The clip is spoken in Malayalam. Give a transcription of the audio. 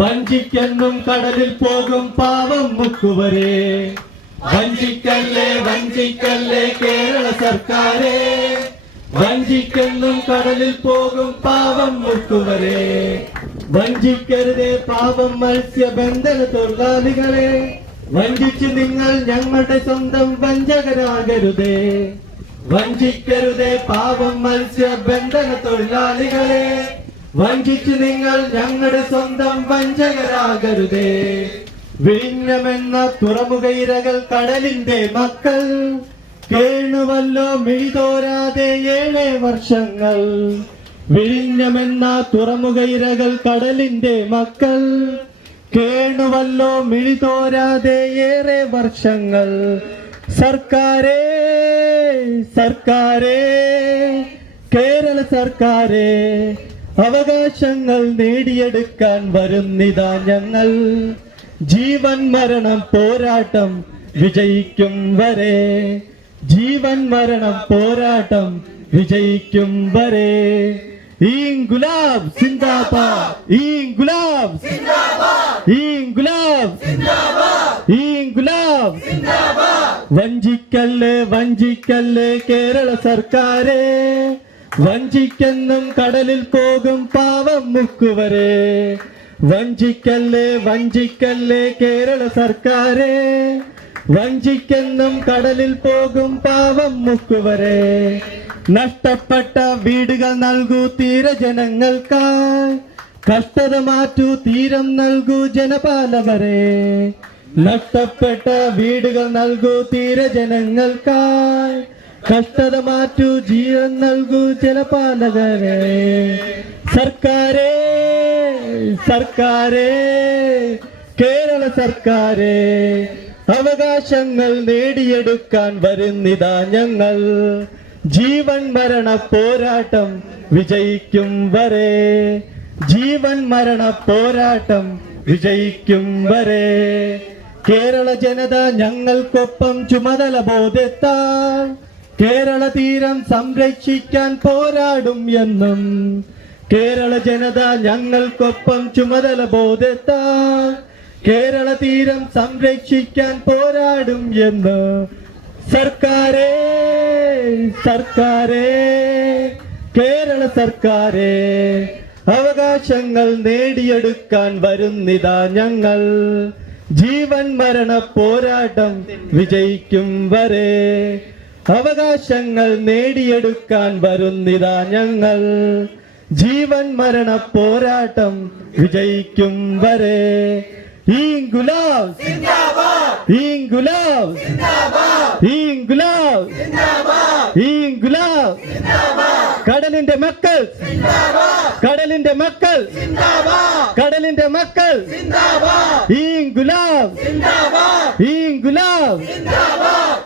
വഞ്ചിക്കെന്നും കടലിൽ പോകും പാവം മുക്കുവരെ. വഞ്ചിക്കല്ലേ വഞ്ചിക്കല്ലേ കേരള സർക്കാരെ, വഞ്ചിക്കെന്നും കടലിൽ പോകും പാവം മുക്കുവരെ. വഞ്ചിക്കരുതേ പാവം മത്സ്യബന്ധന തൊഴിലാളികളെ, വഞ്ചിച്ച് നിങ്ങൾ ഞങ്ങളുടെ സ്വന്തം വഞ്ചകരാകരുതേ. വഞ്ചിക്കരുതേ പാവം മത്സ്യബന്ധന തൊഴിലാളികളെ, വഞ്ചിച്ച് നിങ്ങൾ ഞങ്ങളുടെ സ്വന്തം വഞ്ചകരാകരുതേ. വിഴിഞ്ഞമെന്ന തുറമുഖ ഇരകൾ കടലിന്റെ മക്കൾ, കേണുവല്ലോ മിഴിതോരാതെ 7 വർഷങ്ങൾ. വിഴിഞ്ഞമെന്ന തുറമുഖ ഇരകൾ കടലിന്റെ മക്കൾ, കേണുവല്ലോ മിഴിതോരാതെ 7 വർഷങ്ങൾ. സർക്കാരേ സർക്കാരേ കേരള സർക്കാരേ, അവകാശങ്ങൾ നേടിയെടുക്കാൻ വരുന്നിതാ ഞങ്ങൾ. ജീവൻ മരണം പോരാട്ടം വിജയിക്കും വരെ, ജീവൻ മരണം പോരാട്ടം വിജയിക്കും വരെ. ഇൻകുലാബ് സിന്ദാബാദ്, ഇൻകുലാബ് സിന്ദാബാദ്, ഇൻകുലാബ് സിന്ദാബാദ്, ഇൻകുലാബ് സിന്ദാബാദ്. വഞ്ചിക്കല്ലേ വഞ്ചിക്കല്ലേ കേരള സർക്കാരെ, വഞ്ചിക്കെന്നും കടലിൽ പോകും പാവം മുക്കുവരെ. വഞ്ചിക്കല്ലേ വഞ്ചിക്കല്ലേ കേരള സർക്കാരെ, വഞ്ചിക്കെന്നും കടലിൽ പോകും പാവം മുക്കുവരെ. നഷ്ടപ്പെട്ട വീടുകൾ നൽകൂ തീരജനങ്ങൾക്കായി, കഷ്ടത മാറ്റൂ തീരം നൽകൂ ജനപാലകരെ. നഷ്ടപ്പെട്ട വീടുകൾ നൽകൂ തീരജനങ്ങൾക്കായി, കഷ്ടത മാറ്റൂ ജീവൻ നൽകൂ ജലപാലകരെ. സർക്കാരേ സർക്കാരേ കേരള സർക്കാരേ, അവകാശങ്ങൾ നേടിയെടുക്കാൻ വരുന്നിതാ ഞങ്ങൾ. ജീവൻ മരണ പോരാട്ടം വിജയിക്കും വരെ, ജീവൻ മരണ പോരാട്ടം വിജയിക്കും വരെ. കേരള ജനത ഞങ്ങൾക്കൊപ്പം ചുമതല ബോധ്യത്താൽ, കേരള തീരം സംരക്ഷിക്കാൻ പോരാടും എന്നും. കേരള ജനത ഞങ്ങൾക്കൊപ്പം ചുമതല ബോധ്യത്താൽ, കേരള തീരം സംരക്ഷിക്കാൻ പോരാടും എന്ന്. സർക്കാരേ സർക്കാരേ കേരള സർക്കാരേ, അവകാശങ്ങൾ നേടിയെടുക്കാൻ വരുന്നിതാ ഞങ്ങൾ. ജീവൻ മരണ പോരാട്ടം വിജയിക്കും വരെ, അവകാശങ്ങൾ നേടിയെടുക്കാൻ വരുന്നിതാ ഞങ്ങൾ. ജീവൻ മരണ പോരാട്ടം വിജയിക്കും വരെ. ഇൻകുലാബ് സിന്ദാബാദ്, ഇൻകുലാബ് സിന്ദാബാദ്, ഇൻകുലാബ് സിന്ദാബാദ്, ഇൻകുലാബ് സിന്ദാബാദ്. കടലിന്റെ മക്കൾ സിന്ദാബാദ്, കടലിന്റെ മക്കൾ സിന്ദാബാദ്, കടലിന്റെ മക്കൾ സിന്ദാബാദ്. ഇൻകുലാബ് സിന്ദാബാദ്, ഇൻകുലാബ് സിന്ദാബാദ്.